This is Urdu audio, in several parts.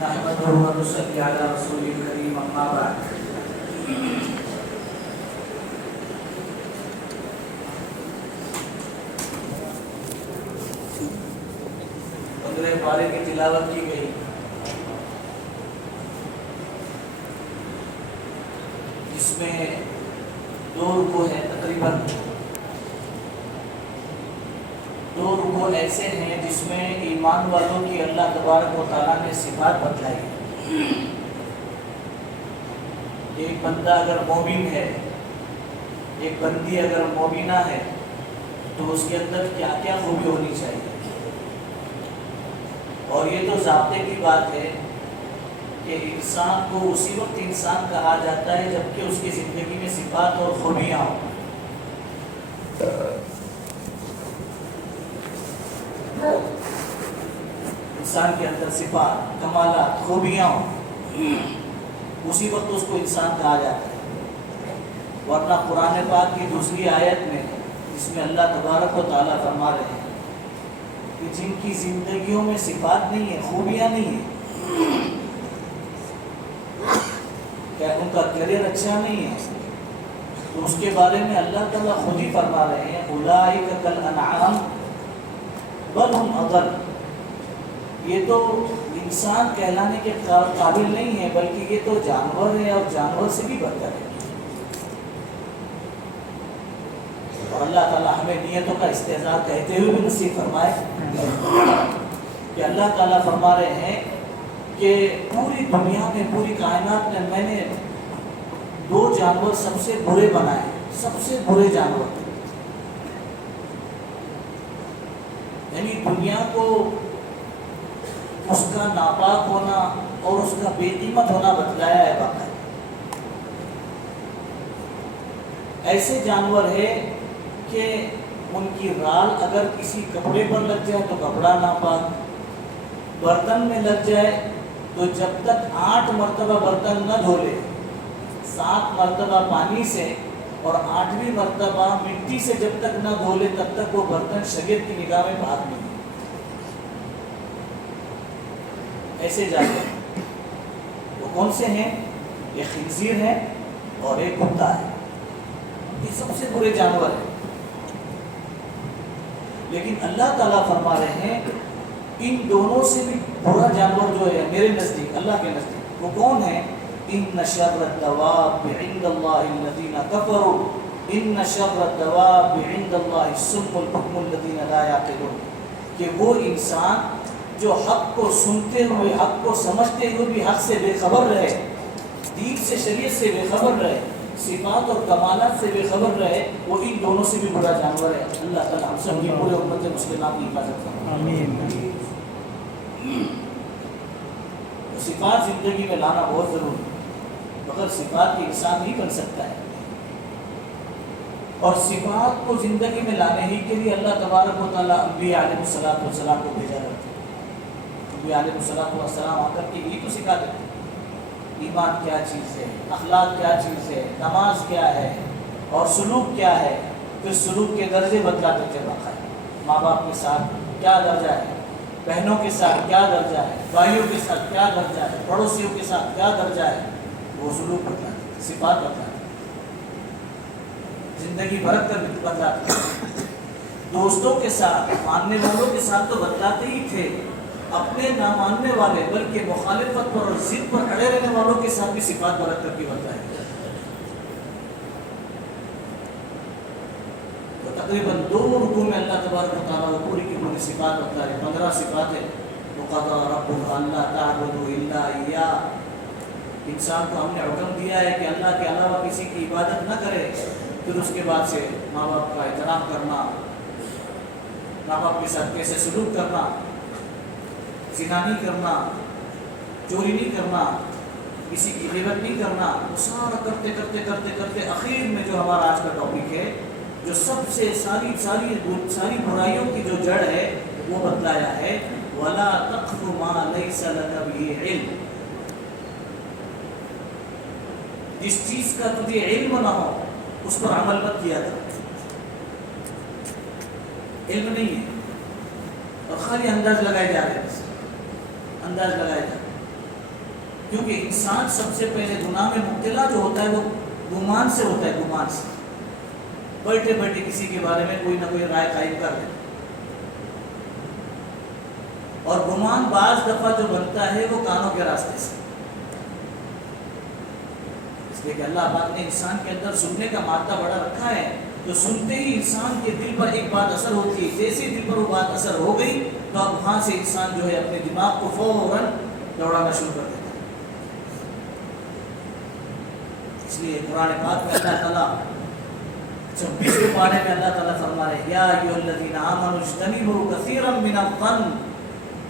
نحمده ونصلي على رسوله الكريم اما بعد قدر پارے کی تلاوت کی گئی جس میں 2 رکوع ہیں، تقریباً 2 رکوع ایسے ہیں جس میں ایمان والوں کی اللہ تبارک و تعالیٰ نے صفات بتلائی. ایک بندہ اگر مومن ہے، ایک بندی اگر مومنہ ہے تو اس کے اندر کیا کیا خوبی ہونی چاہیے. اور یہ تو ضابطے کی بات ہے کہ انسان کو اسی وقت انسان کہا جاتا ہے جبکہ اس کی زندگی میں صفات اور خوبیاں ہوں. انسان کے اندر صفات، کمالات، خوبیاں ہوں، اسی وقت اس کو انسان کہا جاتا ہے. ورنہ قرآن پاک کی دوسری آیت میں جس میں اللہ تبارک و تعالیٰ فرما رہے ہیں کہ جن کی زندگیوں میں صفات نہیں ہے، خوبیاں نہیں ہیں، کیا ان کا کیریئر اچھا نہیں ہے، تو اس کے بارے میں اللہ تعالیٰ خود ہی فرما رہے ہیں اولئک کالانعام بل ہم اضل. یہ تو انسان کہلانے کے قابل نہیں ہے بلکہ یہ تو جانور ہے اور جانور سے بھی بدتر ہے. اور اللہ تعالیٰ ہمیں نیتوں کا استحضار کہتے ہوئے بھی نصیب فرمائے کہ اللہ تعالیٰ فرما رہے ہیں کہ پوری دنیا میں، پوری کائنات میں نے 2 جانور سب سے برے بنائے، سب سے برے جانور. یعنی دنیا کو اس کا ناپاک ہونا اور اس کا بے قیمت ہونا بتلایا ہے باقاعدہ. ایسے جانور ہے کہ ان کی رال اگر کسی کپڑے پر لگ جائے تو کپڑا ناپاک، برتن میں لگ جائے تو جب تک 8 مرتبہ برتن نہ دھو لے، 7 مرتبہ پانی سے اور 8ویں مرتبہ مٹی سے جب تک نہ دھو لے تب تک وہ برتن شریعت کی نگاہ میں پاک نہیں. ایسے جانور وہ کون سے ہیں؟ ایک خنزیر ہے اور ایک کتا ہے. یہ سب سے برے جانور ہیں. لیکن اللہ تعالیٰ فرما رہے ہیں ان دونوں سے بھی برا جانور جو ہے میرے نزدیک، اللہ کے نزدیک، وہ کون ہے؟ ان شر الدواب عند اللہ الذین کفروا ان شر الدواب عند اللہ الصم البکم الذین لا یعقلون. کہ وہ انسان جو حق کو سنتے ہوئے، حق کو سمجھتے ہوئے بھی حق سے بے خبر رہے، دین سے، شریعت سے بے خبر رہے، صفات اور کمالات سے بے خبر رہے، وہ ان دونوں سے بھی برا جانور ہے. اللہ تعالیٰ ہم سب کی پورے امت مسلمات کی حفاظت کرے. آمین. صفات زندگی میں لانا بہت ضروری ہے. مگر صفات کے انسان نہیں بن سکتا ہے. اور صفات کو زندگی میں لانے ہی کے لیے اللہ تبارک و تعالیٰ انبیاء علیہ السلام کو بھیجا کرتے ہیں. انبیاء علیہ السلام آ کر کے یہی تو سکھا دیتے ہیں ایمان کیا چیز ہے، اخلاق کیا چیز ہے، نماز کیا ہے اور سلوک کیا ہے. پھر سلوک کے درجے بتلاتے تھے باقاعدہ. ماں باپ کے ساتھ کیا درجہ ہے، بہنوں کے ساتھ کیا درجہ ہے، بھائیوں کے ساتھ کیا درجہ ہے، پڑوسیوں کے ساتھ کیا درجہ ہے. وہ سلوک بتلاتے تھے، صفات بتلاتے تھے، زندگی بھر کر بتلاتے تھے. دوستوں کے ساتھ، ماننے والوں کے ساتھ تو بتلاتے ہی تھے، اپنے نہ ماننے والے بلکہ مخالفت پر اور ضد پر اڑے رہنے والوں کے ساتھ بھی صفات برت کر کے بتائیں. تو تقریباً 2 رکوع میں اللہ تبارک و تعالیٰ وہ پوری کی پوری صفات بتا رہے. 15 صفات ہے. وَقَضَىٰ رَبُّكَ أَلَّا تَعْبُدُوا إِلَّا إِيَّاهُ. انسان کو ہم نے حکم دیا ہے کہ اللہ کے علاوہ کسی کی عبادت نہ کرے. پھر اس کے بعد سے ماں باپ کا احترام کرنا، ماں باپ کے ساتھ کیسے سلوک کرنا، زنا نہیں کرنا، چوری نہیں کرنا، کسی کی غیبت نہیں کرنا. وہ سارا کرتے کرتے کرتے کرتے آخر میں جو ہمارا آج کا ٹاپک ہے، جو سب سے ساری برائیوں کی جو جڑ ہے وہ بتلایا ہے وَلَا تَقْفُ مَا لَيْسَ لَكَ بِهِ عِلْمٌ. جس چیز کا تجھے علم نہ ہو اس پر عمل مت کیا تھا. علم نہیں ہے اور خالی انداز لگائے جا رہے ہیں، انداز لگائے جا رہے ہیں. کیونکہ انسان سب سے پہلے گناہ میں مبتلا جو ہوتا ہے وہ گمان سے ہوتا ہے، گمان سے، بیٹھے بیٹھے کسی کے بارے میں کوئی نہ کوئی رائے قائم کر لے، اور گمان بعض دفعہ جو بنتا ہے وہ کانوں کے راستے سے، اس لیے کہ اللہ پاک نے انسان کے اندر سننے کا مادہ بڑا رکھا ہے، تو سنتے ہی انسان کے دل پر ایک بات اثر ہوتی ہے، جیسے ہی دل پر وہ بات اثر ہو گئی تو اب وہاں سے انسان جو ہے اپنے دماغ کو فوراً دوڑانا شروع کر دیتا ہے۔ اس لیے قرآن پاک میں اللہ تعالیٰ 26ویں پارے میں اللہ تعالیٰ فرما رہے ہیں یا ایھا الذین آمنوا اجتنبوا کثیرا من الظن،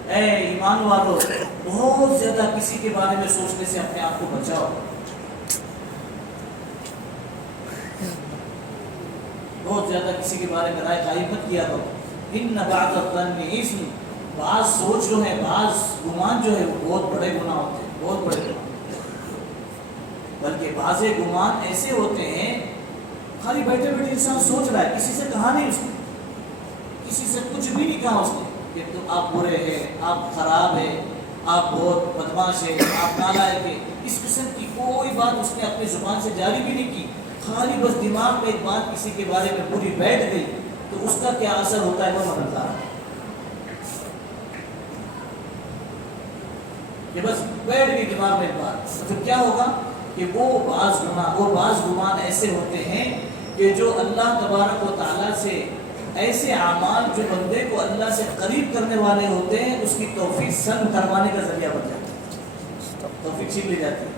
اے ایمان والو بہت زیادہ کسی کے بارے میں سوچنے سے اپنے آپ کو بچاؤ، بہت زیادہ کسی کے بارے میں رائے قائم مت کیا کرو، ان بعض الظن اثم، بعض سوچ جو ہے، بعض گمان جو ہے وہ بہت بڑے گناہ ہوتے ہیں، بہت بڑے گناہ، بلکہ بعض گمان ایسے ہوتے ہیں خالی بیٹھے بیٹھے انسان سوچ رہا ہے، کسی سے کہا نہیں اس نے، کسی سے کچھ بھی نہیں کہا اس نے کہ تو آپ برے ہیں، آپ خراب ہیں، آپ بہت بدماش ہیں، آپ نالائق ہیں، اس قسم کی کوئی بات اس نے اپنی زبان سے جاری بھی نہیں کی، خالی بس دماغ میں ایک بات کسی کے بارے میں پوری بیٹھ گئی تو اس کا کیا اثر ہوتا ہے وہ مددگار ہے کہ بس بیٹھ گئی دماغ میں ایک بات، تو پھر کیا ہوگا کہ وہ بعض گمان ایسے ہوتے ہیں کہ جو اللہ تبارک و تعالیٰ سے ایسے اعمال جو بندے کو اللہ سے قریب کرنے والے ہوتے ہیں اس کی توفیق سلب کروانے کا ذریعہ بن جاتا ہے، توفیق چھین لی جاتی ہے۔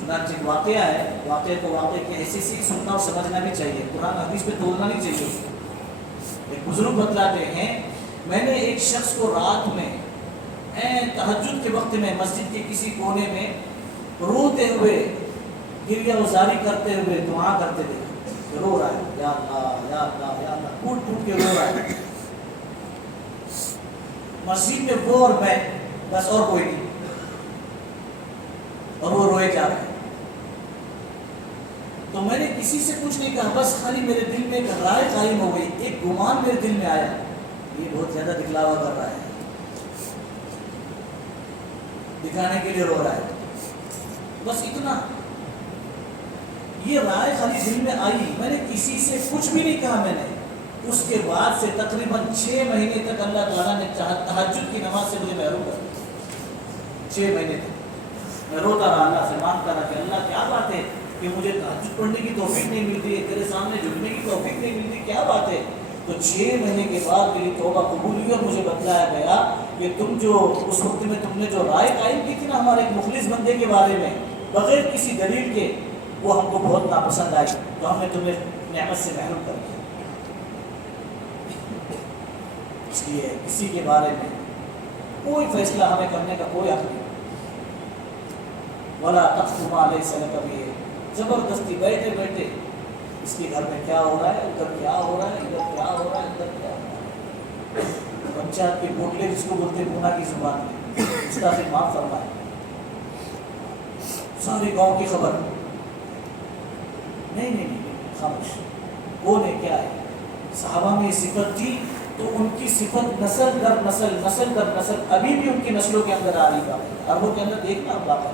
چنانچہ ایک واقعہ ہے، واقعے کو واقعے کی ایسی سیکھ سننا اور سمجھنا بھی چاہیے، قرآن حدیث پہ تولنا نہیں چاہیے اس کو۔ ایک بزرگ بتلاتے ہیں میں نے ایک شخص کو رات میں تہجد کے وقت میں مسجد کے کسی کونے میں روتے ہوئے، گریہ وزاری کرتے ہوئے دعا کرتے دیکھا، رو رہا ہے یا اللہ یا اللہ یا اللہ، ٹوٹ ٹوٹ کے رو رہا ہے، مسجد میں وہ اور میں بس، اور کوئی نہیں، اور وہ روئے جا رہے ہیں۔ تو میں نے کسی سے کچھ نہیں کہا، بس خالی میرے دل میں ایک رائے قائم ہو گئی، ایک گمان میرے دل میں آیا، یہ بہت زیادہ دکھلاوا کر رہا ہے، دکھانے کے لیے رو رہا ہے، بس اتنا، یہ رائے خالی دل میں آئی، میں نے کسی سے کچھ بھی نہیں کہا۔ میں نے اس کے بعد سے تقریباً 6 مہینے تک اللہ تعالیٰ نے تہجد کی نماز سے مجھے محروم کر دیا، 6 مہینے تک میں روتا رہا، اللہ سے مانگتا رہا کہ اللہ کیا بات ہے کہ مجھے تہجد پڑھنے کی توفیق نہیں ملتی ہے، تیرے سامنے جھکنے کی توفیق نہیں ملتی، کیا بات ہے؟ تو 6 مہینے کے بعد میری توبہ قبول ہوئی اور مجھے بتلایا گیا کہ تم جو اس وقت میں تم نے جو رائے قائم کی تھی نا ہمارے ایک مخلص بندے کے بارے میں بغیر کسی دلیل کے، وہ ہم کو بہت ناپسند آئی، تو ہم نے تمہیں نعمت سے محروم کر دیا۔ اس لیے کسی کے بارے میں کوئی فیصلہ ہمیں کرنے کا کوئی حق نہیں، ولا تقف ما لیس لک بہ، زبردستی بیٹھے بیٹھے اس کے گھر میں کیا ہو رہا ہے، ادھر کیا ہو رہا ہے، ادھر کیا ہو رہا ہے، ادھر کیا ہو رہا ہے، پنچایت کے بوٹلے جس کو بولتے ہیں پونا کی زبان میں، اس کا سے معاف فرمائے، ساری گاؤں کی خبر نہیں، خاموش، کون ہے کیا ہے؟ صحابہ میں یہ صفت تھی تو ان کی صفت نسل در نسل، نسل در نسل ابھی بھی ان کی نسلوں کے اندر آ رہی ہے۔ عربوں کے اندر دیکھنا واقعہ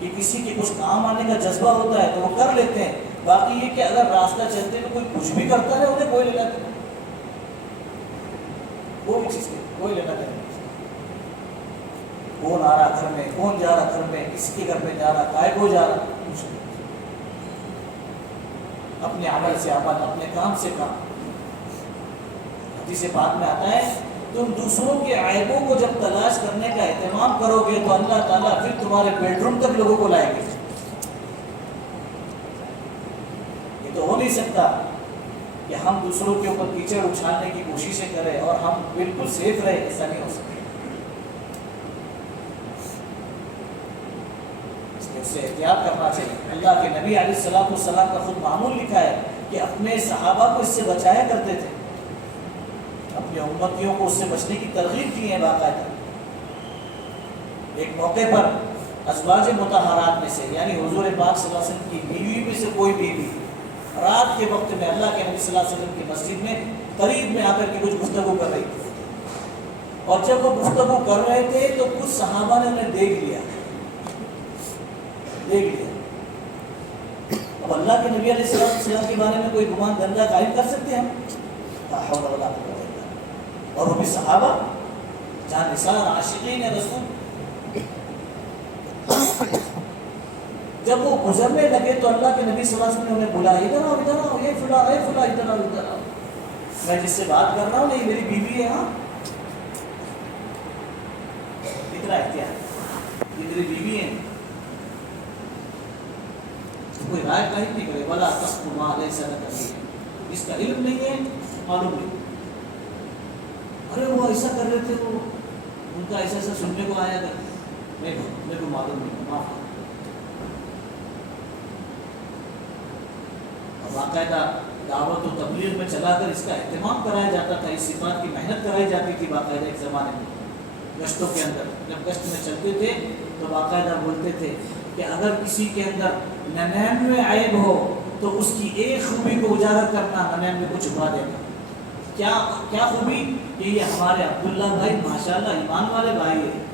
کہ کسی کے کچھ کام آنے کا جذبہ ہوتا ہے تو وہ کر لیتے ہیں، باقی یہ کہ اگر راستہ چلتے تو کوئی کچھ بھی کرتا ہے انہیں کوئی لینا نہیں، وہ بھی چیز کوئی لینا نہیں، کون آ رہا گھر میں، کون جا رہا گھر میں، کسی کے گھر میں جا رہا، کائے کو جا رہا، اپنے عمل سے عمل، اپنے کام سے کام۔ حدیث پاک میں آتا ہے تم دوسروں کے عیبوں کو جب تلاش کرنے کا اہتمام کرو گے تو اللہ تعالیٰ پھر تمہارے بیڈ روم تک لوگوں کو لائے گے۔ یہ تو ہو نہیں سکتا کہ ہم دوسروں کے اوپر کیچڑ اچھالنے کی کوششیں کریں اور ہم بالکل سیف رہے، ایسا نہیں ہو سکتا۔ اس سے احتیاط کرنا چاہیے۔ اللہ کے نبی علیہ السلام کا خود معمول لکھا ہے کہ اپنے صحابہ کو اس سے بچایا کرتے تھے، اپنے امتیوں کو اس سے بچنے کی ترغیب کی ہے باقاعدہ۔ ایک موقع پر ازواج مطہرات میں سے یعنی حضور پاک صلی اللہ علیہ وسلم کی بیوی میں سے کوئی بیوی رات کے وقت میں اللہ کے نبی صلی اللہ علیہ وسلم کی مسجد میں قریب میں آ کر کے کچھ گفتگو کر رہی تھی، اور جب وہ گفتگو کر رہے تھے تو کچھ صحابہ نے انہیں دیکھ لیا. اب اللہ کے نبی علیہ السلام کے بارے میں کوئی گمان گندہ قائم کر سکتے ہیں ہم؟ لا حول ولا قوت الا باللہ. اور وہ بھی صحابہ جہاں نثار عاشقین رسول. جب وہ گزرنے لگے تو اللہ کے نبی صلی اللہ علیہ وسلم نے انہیں بلایا, ادھر آؤ, یہ فلاں, ادھر آؤ. میں جس سے بات کر رہا ہوں نہیں میری بیوی ہے. ہاں اتنا احتیاط, یہ میری بیوی ہے. کوئی رائے قائم نہیں کرے. ولا تقف ما لیس لک به, جس کا علم نہیں ہے معلوم نہیں. ارے وہ ایسا کر رہے تھے, وہ ان کا ایسا سننے کو آیا تھا, میرے کو معلوم نہیں, معاف. باقاعدہ دعوت و تبلیغ میں چلا کر اس کا اہتمام کرایا جاتا تھا, اس صفات کی محنت کرائی جاتی تھی باقاعدہ ایک زمانے میں. گشتوں کے اندر جب گشت میں چلتے تھے تو باقاعدہ بولتے تھے کہ اگر کسی کے اندر 99 عیب ہو تو اس کی ایک خوبی کو اجاگر کرنا, 99 کو چھپا دینا. کیا خوبی؟ کہ یہ ہمارے عبداللہ بھائی ماشاءاللہ ایمان والے بھائی ہیں,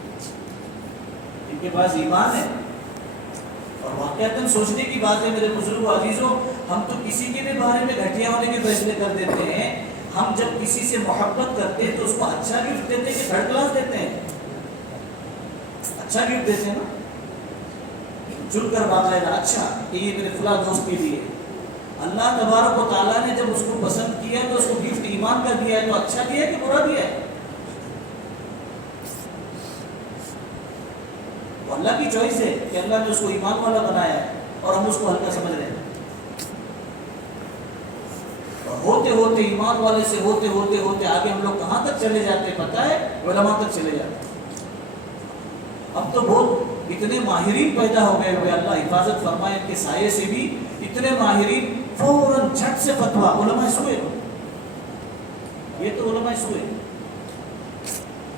ان کے پاس ایمان ہے. اور واقعتاً سوچنے کی بات ہے میرے بزرگ و عزیزوں, ہم تو کسی کے بھی بارے میں گھٹیا ہونے کے فیصلے کر دیتے ہیں. ہم جب کسی سے محبت کرتے ہیں تو اس کو اچھا گفٹ دیتے ہیں کہ تھرڈ کلاس دیتے ہیں؟ اچھا گفٹ دیتے ہیں نا, چن کر باقاعدہ اچھا کہ یہ میرے فلاں دوست کے لیے. اللہ تبارک و تعالیٰ نے جب اس کو پسند کیا تو اس کو گفٹ ایمان کا دیا ہے, تو اچھا دیا ہے کہ برا دیا ہے؟ اللہ کی چوائس ہے کہ اللہ نے اس کو ایمان والا بنایا ہے اور ہم اس کو ہلکا سمجھ رہے ہیں. اور ہوتے ہوتے ایمان والے سے ہوتے ہوتے ہوتے آگے ہم لوگ کہاں تک چلے جاتے ہیں پتہ ہے؟ علماء تک چلے جاتے ہیں. اب تو بہت اتنے ماہرین پیدا ہو گئے ہوئے, اللہ حفاظت فرمائے ان کے سائے سے بھی. اتنے ماہرین فوراً جھٹ سے فتوا, علماء سوئے, یہ تو علماء سوئے.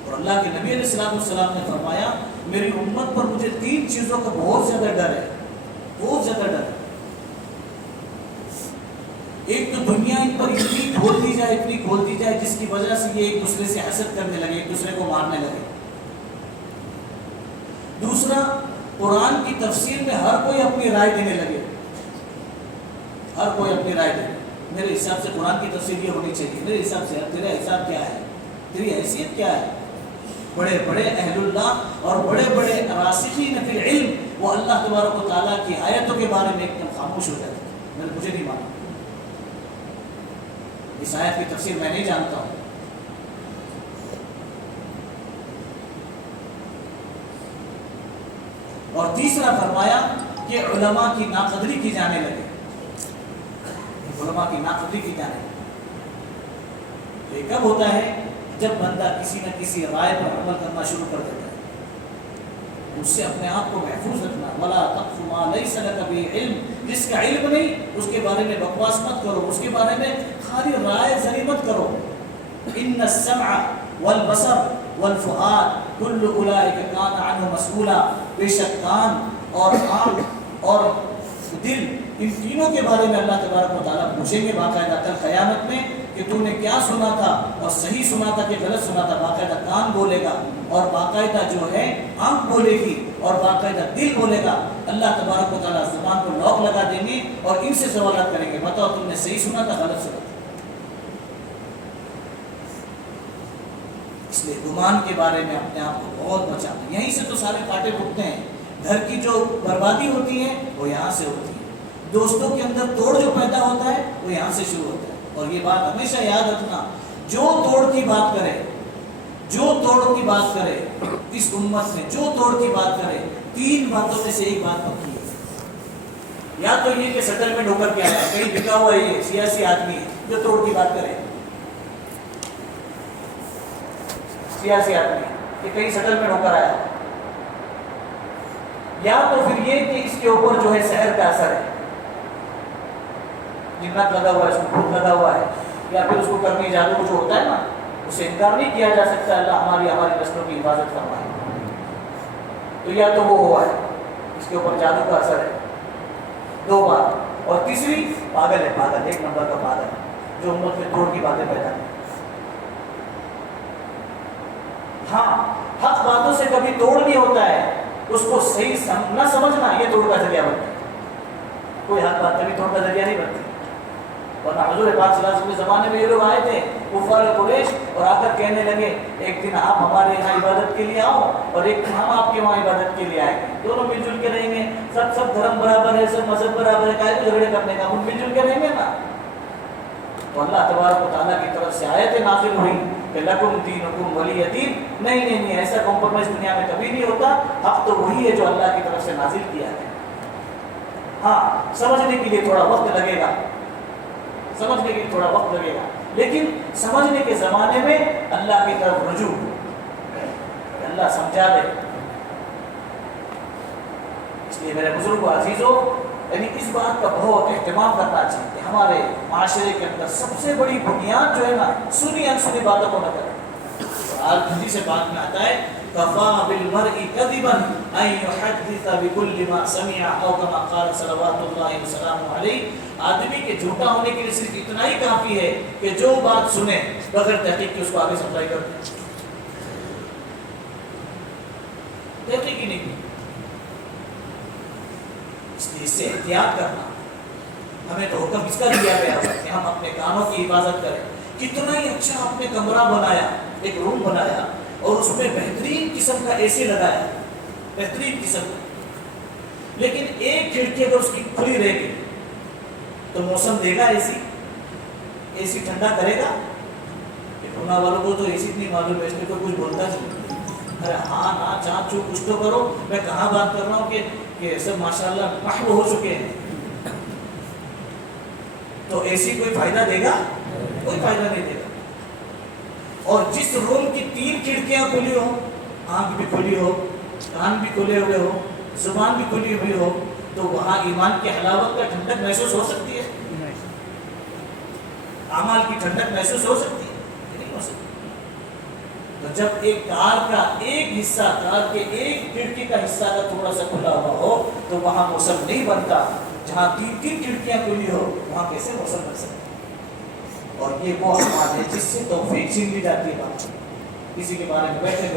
اور اللہ کے نبی علیہ السلام نے فرمایا میری امت پر مجھے 3 چیزوں کا بہت زیادہ ڈر ہے, بہت زیادہ ڈر ہے. ایک تو دنیا ان پر اتنی کھولتی جائے جس کی وجہ سے یہ ایک دوسرے سے حسد کرنے لگے, ایک دوسرے کو مارنے لگے. دوسرا, قرآن کی تفسیر میں ہر کوئی اپنی رائے دینے لگے, ہر کوئی اپنی رائے دے. میرے حساب سے قرآن کی تفسیر یہ ہونی چاہیے, میرے حساب سے. تیرا حساب کیا ہے؟ تیری حیثیت کیا ہے؟ بڑے بڑے اہل اللہ اور بڑے بڑے راسخین فی العلم وہ اللہ تبارک و تعالیٰ کی آیتوں کے بارے میں ایک دم خاموش ہو جاتے ہیں. مجھے نہیں معلوم, اس آیت کی تفسیر میں نہیں جانتا ہوں. اور تیسرا فرمایا کہ علماء کی ناقدری کی جانے لگے, علماء کی ناقدری کی جانے لگے. یہ کب ہوتا ہے؟ جب بندہ کسی نہ کسی رائے پر عمل کرنا شروع کر دیتا ہے. اس سے اپنے آپ کو محفوظ رکھنا. ولا تقف ما لیس لک به علم, جس کا علم نہیں اس کے بارے میں بکواس مت کرو, اس کے بارے میں خالی رائے زنی مت کرو. ان السمع والبصر والفؤاد كل اولئک کان عنہ مسئولا, بے شک کان اور آنکھ اور دل ان تینوں کے بارے میں اللہ تبارک و تعالیٰ پوچھیں گے باقاعدہ کل قیامت میں کہ تو نے کیا سنا تھا, اور صحیح سنا تھا کہ غلط سنا تھا. باقاعدہ کان بولے گا, اور باقاعدہ جو ہے آنکھ بولے گی, اور باقاعدہ دل بولے گا. اللہ تبارک و تعالیٰ زبان کو لاک لگا دیں گے اور ان سے سوالات کریں گے, بتاؤ تم نے صحیح سنا تھا غلط سنا تھا. اس لیے گمان کے بارے میں اپنے آپ کو بہت بچانا. یہیں سے تو سارے کاٹے پھوٹتے ہیں. گھر کی جو بربادی ہوتی ہے وہ یہاں سے ہوتی ہے. دوستوں کے اندر توڑ جو پیدا ہوتا ہے وہ یہاں سے شروع ہوتا ہے. اور یہ بات ہمیشہ یاد رکھنا, جو توڑ کی بات کرے, جو توڑ کی بات کرے اس امت میں, جو توڑ کی بات کرے, 3 باتوں میں سے ایک بات پکی ہے. یا تو یہ کہ سیٹلمنٹ ہو کر کے آیا, کہیں بکا ہوا ہے, یہ سیاسی آدمی ہے جو توڑ کی بات کرے, سیاسی آدمی کہ کہیں سیٹلمنٹ ہو کر آیا. یا تو پھر یہ کہ اس کے اوپر جو ہے سحر کا اثر ہے, جنات لگا ہوا ہے, اس کو بھوت لگا ہوا ہے, یا پھر اس کو کرنی جادو جو ہوتا ہے نا, اسے انکار نہیں کیا جا سکتا. اللہ ہماری نسلوں کی حفاظت فرمائے. تو یا تو وہ ہوا ہے, اس کے اوپر جادو کا اثر ہے, 2 بات. اور تیسری پاگل ہے, پاگل, 1 نمبر کا پاگل, جو امت میں توڑ کی باتیں پیدا کرے. کبھی توڑ نہیں ہوتا ہے اس کو صحیح نہ سمجھنا یہ توڑ کا ذریعہ بنتا ہے. کوئی حق بات کبھی توڑ کا ذریعہ نہیں بنتی. ورنہ حضور پاک صلی اللہ علیہ وسلم کے زمانے میں یہ لوگ آئے تھے کفار قریش اور آ کر کہنے لگے ایک دن آپ ہمارے یہاں عبادت کے لیے آؤ اور ایک دن ہم آپ کے وہاں عبادت کے لیے آئیں گے, دونوں مل جل کے رہیں گے, سب دھرم برابر ہے, سب مذہب برابر ہے, کائے کو جھگڑے کرنے کا, ہم مل جل کے رہیں گے نا. تو اللہ تبارک و تعالیٰ کی طرف سے آیت نازل ہوئی کہ لکم دینکم ولی دین. نہیں, ایسا کمپرومائز دنیا میں کبھی نہیں ہوتا. حق تو وہی ہے جو اللہ کی طرف سے نازل کیا ہے. ہاں سمجھنے کے لیے تھوڑا وقت لگے گا, سمجھنے کے لیے تھوڑا وقت لگے گا, لیکن سمجھنے کے زمانے میں اللہ کی طرف رجوع, اللہ سمجھا دے. اس لیے میرے بزرگوں عزیزوں, یعنی اس بات کا بہت اہتمام کرنا چاہیے کہ ہمارے معاشرے کے اندر سب سے بڑی بنیاد جو ہے نا سنی انسنی باتوں کو نہ کریں. آج حدیث سے بات میں آتا ہے کفا بالمرء کذبا ان یحدث بكل ما سمع او كما قال صلوات اللہ وسلام علیہ. آدمی کے جھوٹا ہونے کے لیے صرف اتنا ہی کافی ہے کہ جو بات سنے بغیر تحقیق کے اس کو آگے سپلائی کر دے. تحقیق ہی نہیں کی. اس لیے اس سے احتیاط کرنا. ہمیں تو حکم اس کا دیا گیا کہ ہم اپنے کانوں کی حفاظت کریں. کتنا ہی اچھا آپ نے کمرہ بنایا, ایک روم بنایا اور اس میں بہترین قسم کا اے سی لگایا, بہترین قسم کا, لیکن ایک کھڑکی اگر اس کی کھلی رہے گی تو موسم دے گا اے سی ٹھنڈا کرے گا. پونا والوں کو تو اے سی نہیں معلوم ہے, اس میں تو کچھ بولتا نہیں. ارے ہاں نا چاند چو کچھ تو کرو. میں کہاں بات کر رہا ہوں کہ سب ماشاءاللہ محو ہو چکے ہیں. تو اے سی کوئی فائدہ دے گا؟ کوئی فائدہ نہیں دے گا. اور جس روم کی 3 کھڑکیاں کھلی ہو, آنکھ بھی کھلی ہو, کان بھی کھلے ہوئے ہو, زبان بھی کھلی ہوئی ہو, تو وہاں ایمان کی حلاوت کا ٹھنڈک محسوس ہو سکتی ہے, اعمال کی ٹھنڈک محسوس ہو سکتی ہے, نہیں ہو سکتی. تو جب ایک کار کا ایک حصہ, کار کے ایک کھڑکی کا حصہ کا تھوڑا سا کھلا ہوا ہو تو وہاں موسم نہیں بنتا. جہاں 3 کھڑکیاں کھلی ہو وہاں کیسے موسم بن سکتا ہے؟ اور یہ وہ اعمال ہے جس سے توفیق چھین لی جاتی ہے. کسی کے بارے میں بیٹھے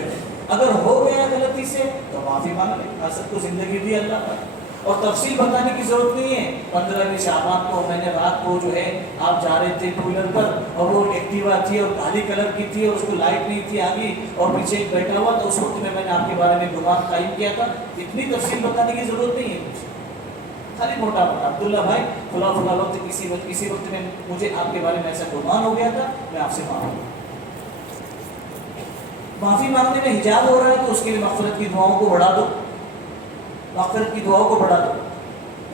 اگر ہو گیا غلطی سے تو معافی مانگ لیں. سب کو زندگی دی اللہ کا, اور تفصیل بتانے کی ضرورت نہیں ہے. 15ویں شعبان کو میں نے رات کو جو ہے آپ جا رہے تھے ٹو ویلر پر اور وہ ایکٹیوا تھی اور کالی کلر کی تھی اور اس کو لائٹ نہیں تھی آگے اور پیچھے ایک بیٹھا ہوا, تو اس وقت میں نے آپ کے بارے میں گمان قائم کیا تھا. اتنی تفصیل بتانے کی ضرورت نہیں ہے مجھے, خالی موٹا موٹا عبداللہ بھائی فلاں وقت کسی وقت میں مجھے آپ کے بارے میں ایسا گمان ہو گیا تھا, میں آپ سے معافی مانگنے میں حجاب ہو رہا ہے تو اس کے لیے مغفرت کی دعاؤں کو بڑھا دو, مغفرت کی دعاؤں کو بڑھا دو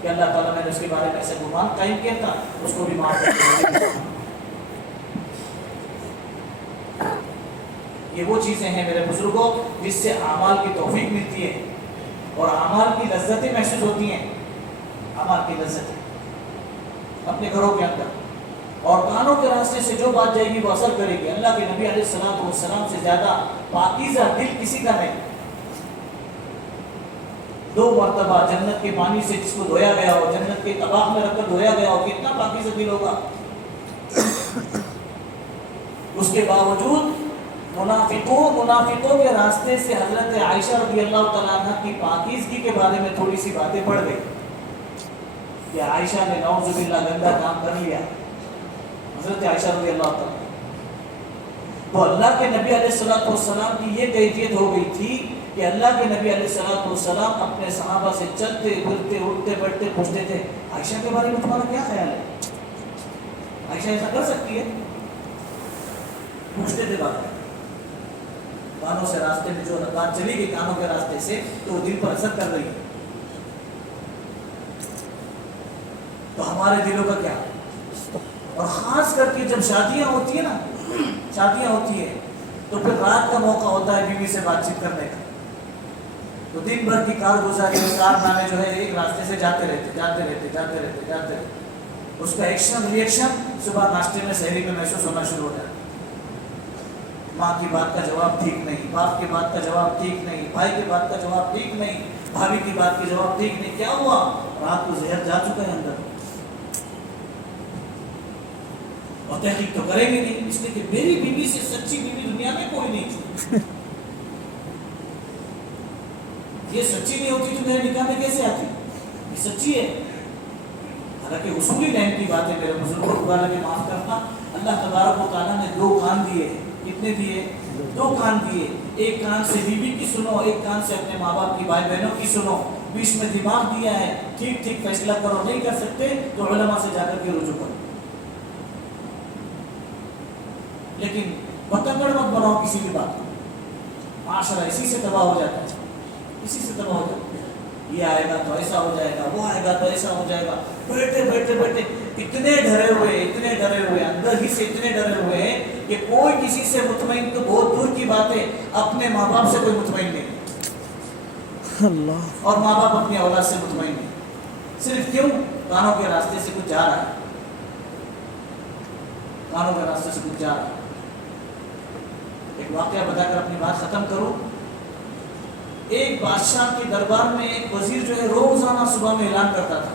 کہ اللہ تعالیٰ میں نے اس کے بارے میں ایسا گمان قائم کیا تھا, اس کو بھی معاف کر دو. یہ وہ چیزیں ہیں میرے بزرگوں جس سے اعمال کی توفیق ملتی ہے اور اعمال کی لذتیں محسوس ہوتی ہیں. اعمال کی لذتیں اپنے گھروں کے اندر, اور کانوں کے راستے سے جو بات جائے گی وہ اثر کرے گی. اللہ کے نبی علیہ الصلوۃ والسلام سے زیادہ پاکیزہ دل کسی کا نہیں. 2 مرتبہ جنت کے پانی سے جس کو دھویا گیا ہو, جنت کے طباخ میں رکھ کر دھویا گیا ہو, کتنا پاکیزہ دل ہوگا. اس کے باوجود منافقوں کے راستے سے حضرت عائشہ رضی اللہ تعالیٰ عنہ کی پاکیزگی کے بارے میں تھوڑی سی باتیں پڑھ گئی کہ عائشہ نے نعوذ باللہ گندا کام کر لیا. حضرت عائشہ رضی اللہ تعالیٰ, تو اللہ کے نبی علیہ الصلوۃ والسلام کی یہ کیفیت ہو گئی تھی کہ اللہ کے نبی علیہ الصلوۃ والسلام اپنے صحابہ سے چلتے پھرتے اٹھتے بیٹھتے پوچھتے تھے عائشہ کے بارے میں تمہارا کیا خیال ہے, عائشہ ایسا کر سکتی ہے, پوچھتے تھے. بات کانوں سے راستے میں جو بات چلی گئی کانوں کے راستے سے تو وہ دل پر اثر کر رہی ہے. تو ہمارے دلوں کا کیا, اور خاص کر کے جب شادیاں ہوتی ہیں نا, شادیاں ہوتی ہیں تو پھر رات کا موقع ہوتا ہے بیوی سے بات چیت کرنے کا, تو دن بھر کی کارگزاری کارنامے جو ہے ایک راستے سے جاتے رہتے. اس کا ایکشن ری ایکشن صبح ناشتے میں سحری میں محسوس ہونا شروع ہو جاتا. ماں کی بات کا جواب ٹھیک نہیں, باپ کی بات کا جواب ٹھیک نہیں, بھائی کی بات کا جواب ٹھیک نہیں, بھابھی کی بات کا جواب ٹھیک نہیں. کیا ہوا, رات کو زہر جا چکا ہے اندر, اور تحقیق تو کریں گے نہیں, اس لیے کہ میری بیوی سے سچی بیوی دنیا میں کوئی نہیں تھی. یہ سچی نہیں ہوتی تو میرے نکاح میں کیسے آتی؟ یہ سچی ہے. حالانکہ اصولی لائن کی بات ہے میرے بزرگوں کو کے معاف کرنا. اللہ تبارک و تعالیٰ نے 2 کان دیے. کتنے دیے؟ 2 کان دیے. ایک کان سے بیوی کی سنو, ایک کان سے اپنے ماں باپ کی بھائی بہنوں کی سنو. بیچ میں دماغ دیا ہے, ٹھیک ٹھیک فیصلہ کرو. نہیں کر سکتے تو علماء سے جا کر کے رجوع کرو. لیکن بتنگڑ مت بناؤ کسی کی بات. معاشرہ اسی سے تباہ ہو جاتا ہے, اسی سے تباہ ہو جاتا ہے. یہ آئے گا تو ایسا ہو جائے گا, وہ آئے گا تو ایسا ہو جائے گا. بیٹھے بیٹھے بیٹھے اتنے ڈرے ہوئے اندر ہی سے اتنے ڈرے ہوئے ہیں کہ کوئی کسی سے مطمئن تو بہت دور کی بات ہے, اپنے ماں باپ سے کوئی مطمئن نہیں اللہ, اور ماں باپ اپنی اولاد سے مطمئن نہیں. صرف کیوں؟ کانوں کے راستے سے کچھ جا رہا ہے, کانوں کے راستے سے کچھ جا رہا ہے. ایک واقعہ بتا کر اپنی بات ختم کروں. ایک بادشاہ کے دربار میں ایک وزیر جو ہے روزانہ صبح میں اعلان کرتا تھا,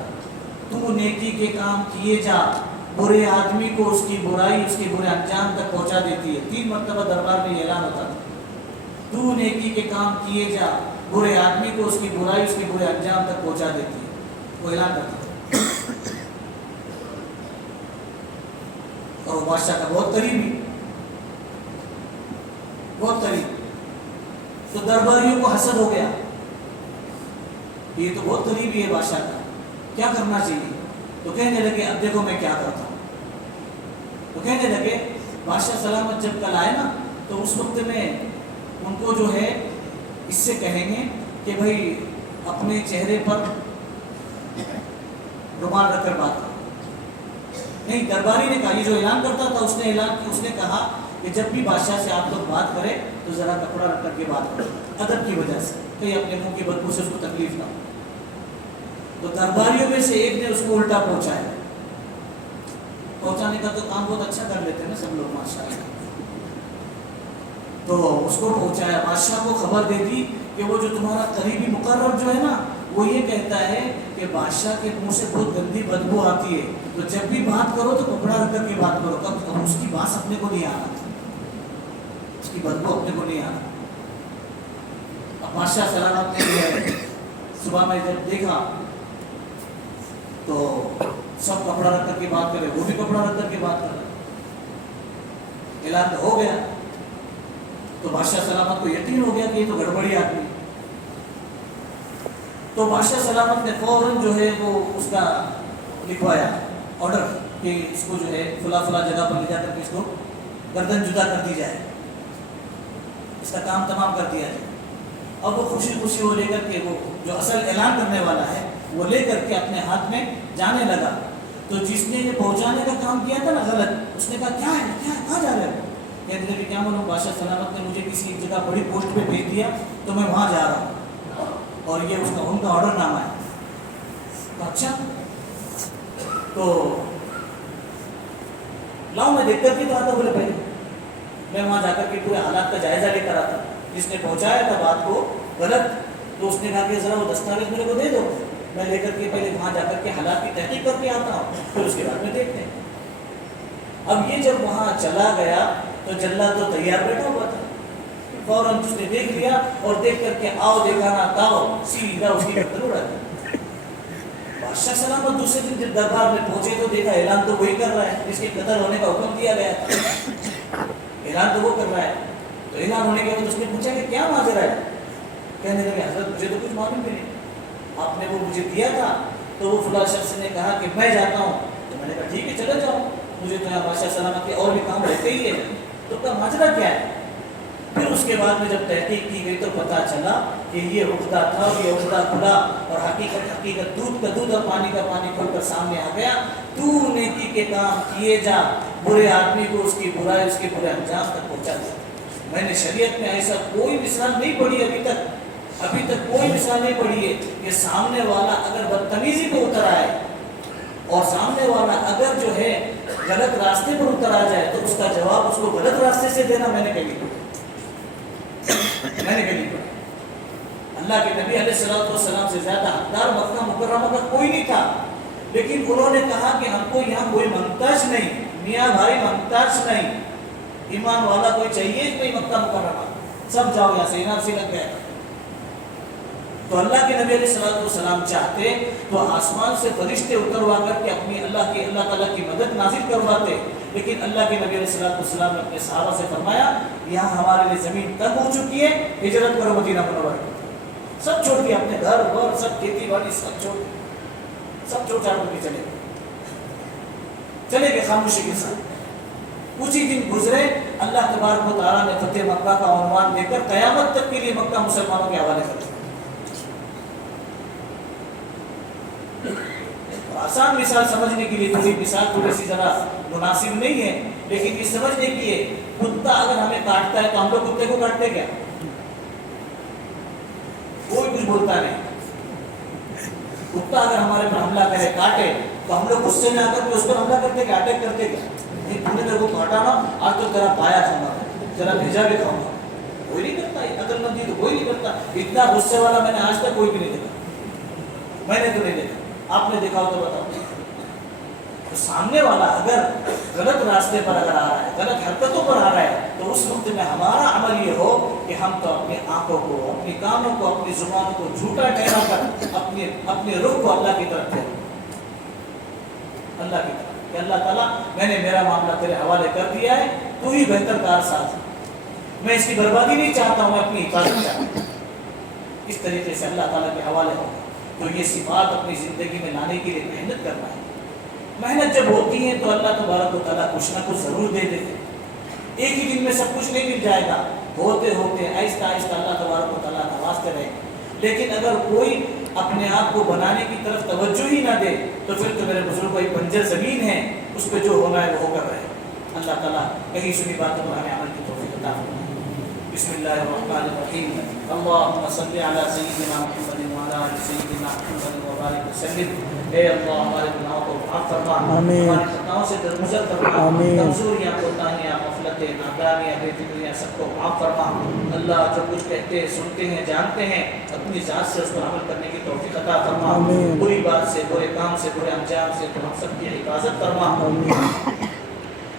تو نیکی کے کام کیے جا, برے آدمی کو اس کی برائی اس کے برے انجام تک پہنچا دیتی ہے. 3 مرتبہ دربار میں یہ اعلان ہوتا تھا, تو نیکی کے کام کیے جا, برے آدمی کو اس کی برائی اس کے برے انجام تک پہنچا دیتی ہے. وہ اعلان کرتا تھا. اور وہ بادشاہ کا بہت قریبی, بہت قریب. تو درباریوں کو حسد ہو گیا, یہ تو بہت قریبی ہے بادشاہ کا, کیا کرنا چاہیے. تو کہنے لگے اب دیکھو میں کیا کرتا ہوں. تو کہنے لگے بادشاہ سلامت جب کل آئے نا تو اس وقت میں ان کو جو ہے اس سے کہیں گے کہ بھائی اپنے چہرے پر رومال رکھ کر بات کرو. نہیں, درباری نے کہا, یہ جو اعلان کرتا تھا اس نے اعلان کیا, اس نے کہا کہ جب بھی بادشاہ سے آپ لوگ بات کریں تو ذرا کپڑا رکھ کر کے بات کرو, ادب کی وجہ سے, کہیں اپنے منہ کی بدبو سے اس کو تکلیف نہ ہو. تو درباریوں میں سے ایک نے اس کو الٹا پہنچایا. پہنچانے کا تو کام بہت اچھا کر لیتے ہیں نا سب لوگ ماشاءاللہ. تو اس کو پہنچایا, بادشاہ کو خبر دے دی کہ وہ جو تمہارا قریبی مقرر جو ہے نا وہ یہ کہتا ہے کہ بادشاہ کے منہ سے بہت گندی بدبو آتی ہے, تو جب بھی بات کرو تو کپڑا رکھ کر کے بات کرو. کب اس کی بات اپنے کو نہیں آنا, اس کی بدبو اپنے کو نہیں آنا. اب بادشاہ سلامت نے صبح میں جب دیکھا تو سب کپڑا رکھ کر کے بات کرے, وہ بھی کپڑا رکھ کر کے بات کر رہے. اعلان تو ہو گیا. تو بادشاہ سلامت کو یقین ہو گیا کہ یہ تو گڑبڑی آدمی. تو بادشاہ سلامت نے فوراً جو ہے وہ اس کا لکھوایا آرڈر کہ اس کو جو ہے فلاں فلاں جگہ پر لے جا کر کے اس کو گردن جدا کر دی جائے, اس کا کام تمام کر دیا جائے. اب وہ خوشی خوشی وہ لے کر کے, وہ جو اصل اعلان کرنے والا ہے وہ لے کر کے اپنے ہاتھ میں جانے لگا. تو جس نے یہ پہنچانے کا کام کیا تھا نا غلط, اس نے کہا کیا ہے کہاں جا رہے ہو. کہتے ہیں کیا معلوم, بادشاہ سلامت نے مجھے کسی ایک جگہ بڑی پوسٹ پہ بھیج دیا تو میں وہاں جا رہا ہوں, اور یہ ان کا آرڈر نامہ ہے. تو اچھا, تو لاؤ میں دیکھ کر کے تو آتا. بولے پہلے میں وہاں جا کر کے پورے حالات کا جائزہ لے کر آتا. جس نے پہنچایا تھا بات کو غلط, تو اس نے کہا کہ ذرا وہ دستاویز میرے کو دے دو, میں لے کر کے پہلے وہاں جا کر کے حالات کی تحقیق کر کے آتا ہوں, پھر اس کے بعد میں دیکھتے ہیں. اب یہ جب وہاں چلا گیا تو جلاد تو تیار بیٹھا ہوا تھا. فوراً اس نے دیکھ لیا اور دیکھ کر کے آؤ دیکھا نہ تاؤ, سیدھا اس کی گردن اڑا دی. بادشاہ سلامت دوسرے دن جب دربار میں پہنچے تو دیکھا اعلان تو وہی کر رہا ہے جس کے قتل ہونے کا حکم دیا گیا تھا. اعلان تو وہ کر رہا ہے. تو اعلان ہونے کے بعد اس نے پوچھا کہ کیا ماجرا ہے. کہنے لگے حضرت مجھے تو کچھ معلوم بھی نہیں, آپ نے وہ مجھے دیا تھا تو وہ فلاں شخص نے کہا کہ میں جاتا ہوں. تو میں نے کہا ٹھیک ہے چلے جاؤ, مجھے تو یہاں بادشاہ سلامت کے اور بھی کام رہتے ہی ہے. تو کا ماجرا کیا ہے. پھر اس کے بعد میں جب تحقیق کی گئی تو پتہ چلا کہ یہ عقدہ تھا, یہ عقدہ کھلا اور حقیقت دودھ کا دودھ اور پانی کا پانی کھل کر سامنے آ گیا. تو نیکی کے کام کیے جا, برے آدمی کو اس کی برائی اس کے برے انجام تک پہنچا دیا. میں نے شریعت میں ایسا کوئی مثال نہیں پڑھی ابھی تک کوئی مثال نہیں پڑھی ہے کہ سامنے والا اگر بدتمیزی کو اتر آئے اور سامنے والا اگر جو ہے غلط راستے پر اتر آ جائے تو اس کا جواب اس کو غلط راستے سے دینا. میں نے کہیں پڑھا. اللہ کے نبی علیہ السلام سے زیادہ حقدار مکہ مکرمہ کا کوئی نہیں تھا, لیکن انہوں نے کہا کہ ہم کو یہاں کوئی محتاج نہیں, میاں بھائی محتاج نہیں, ایمان والا کوئی چاہیے کوئی مکہ مکرمہ, سب جاؤ یہاں سے. انعام سے لگ گئے. تو اللہ کے نبی علیہ السلام چاہتے تو آسمان سے فرشتے اتروا کر کے اپنی اللہ تعالیٰ کی مدد نازل کرواتے، لیکن اللہ کے نبی علیہ السلام نے اپنے صحابہ سے فرمایا یہاں ہمارے لیے زمین تنگ ہو چکی ہے، ہجرت کرو مدینہ منورہ، سب چھوڑ کے اپنے گھر بار سب کھیتی باڑی سب چھوڑ چھاڑ کر چلے گئے خاموشی کے ساتھ۔ کچھ ہی دن گزرے، اللہ تبارک و تعالیٰ نے فتح مکہ کا عنوان دے کر قیامت تک کے لیے مکہ مسلمانوں کے حوالے کر دیا۔ آسان مثال سمجھنے کے لیے تھوڑی مثال تھوڑی سی ذرا مناسب نہیں ہے، لیکن یہ سمجھنے کی ہے کتا اگر ہمیں کاٹتا ہے تو ہم لوگ کتے کو کاٹتے کیا؟ کوئی کچھ بولتا نہیں۔ کتا اگر ہمارے پر حملہ کرے کاٹے تو ہم لوگ غصے میں آ کر کے اس پر حملہ کرتے کیا؟ اٹیک کرتے کیا؟ نہیں، تم نے میرے کو کاٹا نا، آج تو تیرا پایا کھاؤں گا، تیرا بھیجا بھی کھاؤں گا۔ کوئی نہیں کرتا، عقل مندی تو کوئی نہیں کرتا۔ اتنا غصے والا میں نے آج تک کوئی بھی نہیں دیکھا، میں نے تو نہیں دیکھا، آپ نے دیکھا ہو تو بتاؤ۔ تو سامنے والا اگر غلط راستے پر اگر آ رہا ہے، غلط حرکتوں پر آ رہا ہے، تو اس وقت میں ہمارا عمل یہ ہو کہ ہم تو اپنی آنکھوں کو، اپنی کانوں کو، اپنی زبانوں کو جھوٹا ٹھہرا کر اپنے رخ کو اللہ کی طرف پھیرو، اللہ کی طرف کہ اللہ تعالیٰ میں نے میرا معاملہ تیرے حوالے کر دیا ہے، تو ہی بہتر کار ساز ہے، میں اس کی بربادی نہیں چاہتا ہوں، میں اپنی حفاظت چاہتا ہوں۔ اس طریقے سے اللہ تعالیٰ کے حوالے ہوگا۔ تو یہ صفات اپنی زندگی میں لانے کے لیے محنت کرنا ہے۔ محنت جب ہوتی ہے تو اللہ تبارک و تعالیٰ کچھ نہ کچھ ضرور دے دیتے۔ ایک ہی دن میں سب کچھ نہیں مل جائے گا، ہوتے ہوتے آہستہ آہستہ اللہ تبارک و تعالیٰ نوازتے رہے گا۔ لیکن اگر کوئی اپنے آپ کو بنانے کی طرف توجہ ہی نہ دے تو پھر تو میرے بزرگ کوئی بنجر زمین ہے، اس پہ جو ہونا ہے وہ ہو کر رہے۔ اللہ تعالیٰ کہیں سنی باتوں پر ہمیں عمل کی توفیق عطا فرمائے۔ بسم اللہ الرحمن الرحیم، اللہم صلی علی سیدنا محمد وعلی آل سیدنا محمد وبارک وسلم۔ اے اللہ ہمارے گناہوں کو معاف فرما، ہماری خطاؤں سے درگزر فرما، کمزوریاں، کوتاہیاں، غفلتیں، نادانیاں، بے فکریاں سب کو معاف فرما۔ اللہ جو کچھ کہتے سنتے ہیں جانتے ہیں اپنی ذات سے اس پر عمل کرنے کی توفیق عطا فرما۔ بری بات سے، برے کام سے، برے انجام سے تو ہم سب کی حفاظت فرما۔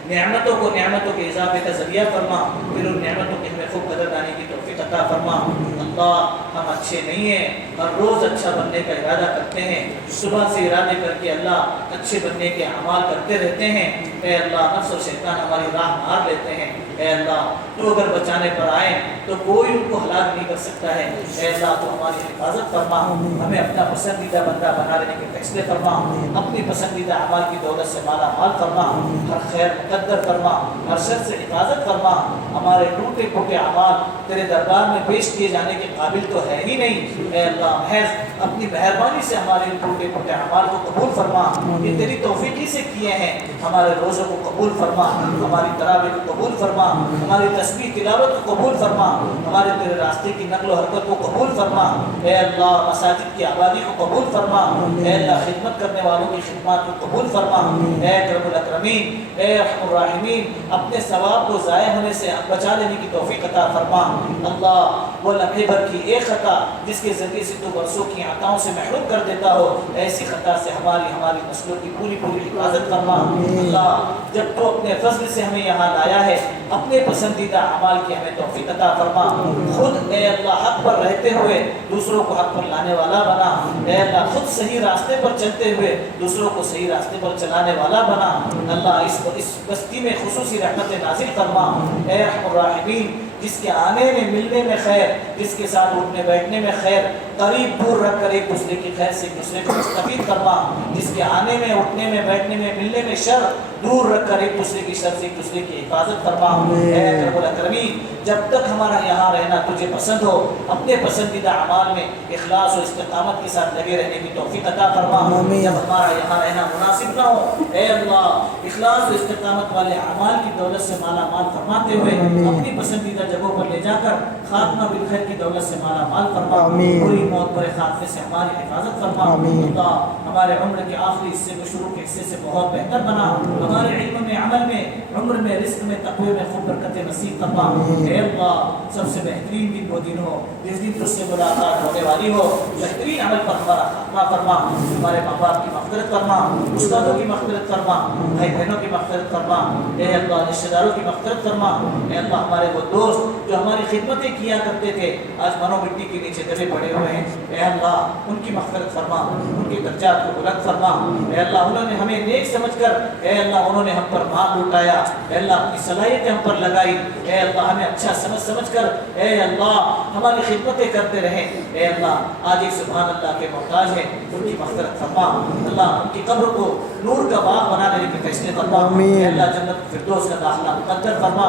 نعمتوں کو نعمتوں کے اضافے کا ذریعہ فرما، پھر ان نعمتوں کی ہمیں خوب قدر لانے کی توفیق عطا فرما۔ اللہ ہم اچھے نہیں ہیں، ہر روز اچھا بننے کا ارادہ کرتے ہیں، صبح سے ارادے کر کے اللہ اچھے بننے کے اعمال کرتے رہتے ہیں۔ اے اللہ نفس و شیطان ہماری راہ مار لیتے ہیں۔ اے اللہ تو اگر بچانے پر آئے تو کوئی ان کو ہلاک نہیں کر سکتا ہے۔ اے اللہ تو ہماری حفاظت فرما، ہمیں اپنا پسندیدہ بندہ بنا لینے کے فیصلے فرما، اپنی پسندیدہ اعمال کی دولت سے مالا مال فرما، ہر خیر مقدر فرما، ہر شر سے حفاظت فرما۔ ہمارے ٹوٹے پھوٹے اعمال تیرے دربار میں پیش کیے جانے کے قابل تو ہے ہی نہیں۔ اے اللہ محض اپنی مہربانی سے ہمارے ٹوٹے پھوٹے اعمال کو قبول فرما، یہ تیری توفیقی سے کیے ہیں۔ ہمارے روزوں کو قبول فرما، ہماری تراویح کو قبول فرما، ہماری تسبیح تلاوت کو قبول فرما، ہمارے تیرے راستے کی نقل و حرکت کو قبول فرما۔ اے اللہ مساجد کی آبادی کو قبول فرما، اے اللہ خدمت کرنے والوں کی خدمات کو قبول فرما۔ اے اکرم الاکرمین، اے ارحم الراحمین، اپنے ثواب کو ضائع ہونے سے بچا لینے کی توفیق عطا فرما۔ اللہ وہ لمحے بھر کی ایک خطا جس کے ذریعے سے تو برسوں کی عطاؤں سے محروم کر دیتا ہو، ایسی خطا سے ہماری نسلوں کی پوری حفاظت فرما۔ اللہ جب تو اپنے فضل سے ہمیں یہاں لایا ہے، اپنے پسندیدہ اعمال کی ہمیں توفیق عطا فرما۔ خود اے اللہ حق پر رہتے ہوئے دوسروں کو حق پر لانے والا بنا۔ اے اللہ خود صحیح راستے پر چلتے ہوئے دوسروں کو صحیح راستے پر چلانے والا بنا۔ اللہ اس بستی میں خصوصی رحمت نازل فرما۔ اے ارحم الراحمین، جس کے آنے میں ملنے میں خیر، جس کے ساتھ اٹھنے بیٹھنے میں خیر، قریب دور رکھ کر ایک دوسرے کی خیر سے ایک دوسرے کو مستفید فرما۔ جس کے آنے میں اٹھنے میں بیٹھنے میں ملنے میں شر، دور رکھ کر ایک دوسرے کی شر سے ایک دوسرے کی حفاظت فرما۔ اے اکرم الاکرمین، جب تک ہمارا یہاں رہنا تجھے پسند ہو، اپنے پسندیدہ اعمال میں اخلاص و استقامت کے ساتھ لگے رہنے کی توفیق عطا فرما۔ جب ہمارا یہاں رہنا مناسب نہ ہو، اے اللہ اخلاص و استقامت والے اعمال کی دولت سے مالا مال فرماتے ہوئے اپنی پسندیدہ جگہوں پر لے جا کر خاتمہ بالخیر کی دولت سے مالا مال فرما۔ بری موت برے خاتمے سے ہماری حفاظت فرما۔ اللہ ہمارے عمر کے آخری حصے کو شروع کے حصے سے بہت بہتر بنا۔ ہمارے علم میں، عمل میں، عمر میں، رزق میں، تقوی میں خوب برکت نصیب فرما۔ اے اللہ سب سے بہترین دن وہ دن ہو جس دن تجھ سے ملاقات ہونے والی ہو، بہترین عمل پر ہمارا خاتمہ فرما۔ ہمارے ماں باپ کی مغفرت فرما، استادوں کی مغفرت فرما، بھائی بہنوں کی مغفرت فرما۔ اے اللہ رشتہ داروں کی مغفرت فرما۔ اے اللہ ہمارے وہ دوست جو ہماری خدمتیں کیا کرتے تھے آج منو مٹی کے نیچے دبے پڑے ہوئے ہیں، اے اللہ ان کی مغفرت فرما، ان کے درجات کو بلند فرما۔ اے اللہ انہوں نے ہمیں نیک سمجھ کر، اے اللہ انہوں نے ہم پر مال لوٹایا، اے اللہ اپنی صلاحیتیں ہم پر لگائی، اے اللہ ہمیں اچھا سمجھ کر اے اللہ ہماری خدمتیں کرتے رہیں۔ اے اللہ آج ایک سبحان اللہ کے محتاج ہیں، ان کی مغفرت فرما، اللہ ان کی قبر کو نور کا باغ بنا دینے کے فیصلے فرما۔ اے اللہ جنت فردوس کا داخلہ مقدر فرما،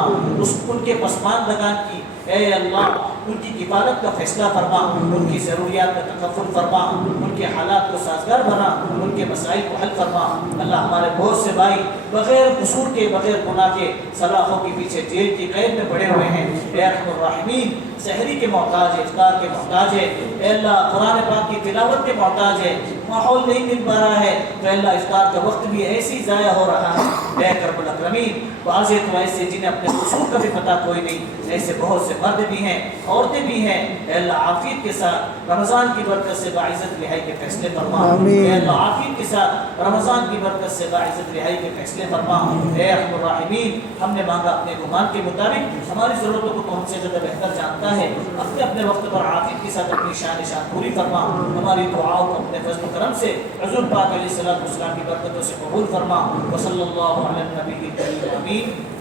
ان کے پسماندگان کی اے اللہ ان کی کفالت کا فیصلہ فرما، ان کی ضروریات کا تکفل فرما، ان کے حالات کو سازگار بنا، ان کے مسائل کو حل فرما۔ اللہ ہمارے بہت سے بھائی بغیر قصور کے، بغیر گناہ کے سلاخوں کے پیچھے جیل کی قید میں پڑے ہوئے ہیں، اے ارحم الراحمین سحری کے محتاج ہے، افطار کے محتاج ہے، اے اللہ قرآن پاک کی تلاوت کے محتاج ہے، ماحول نہیں مل پا رہا ہے تو اللہ افطار کا وقت بھی ایسی ضائع ہو رہا ہے۔ اے کرم الاکرمین بعض تو ایسے جنہیں اپنے قصور کا بھی پتہ کوئی نہیں، ایسے بہت سے مرد بھی ہیں، عورتیں بھی ہیں، اے اللہ عافیت کے ساتھ رمضان کی برکت سے باعزت رہائی کے فیصلے فرما، اے اللہ عافیت کے ساتھ رمضان کی برکت سے باعزت رہائی کے فیصلے فرما۔ اے ارحم الراحمین ہم نے مانگا اپنے گمان کے مطابق، ہماری ضرورتوں کو تو ہم سے زیادہ بہتر جانتا ہے، اپنے اپنے وقت پر عافیت کے ساتھ اپنی شان پوری فرما، ہماری دعاؤں کو اپنے فضل و کرم سے حضور پاک علیہ السلام کی برکتوں سے قبول فرما۔ وصلی اللہ علی النبی الکریم آمین۔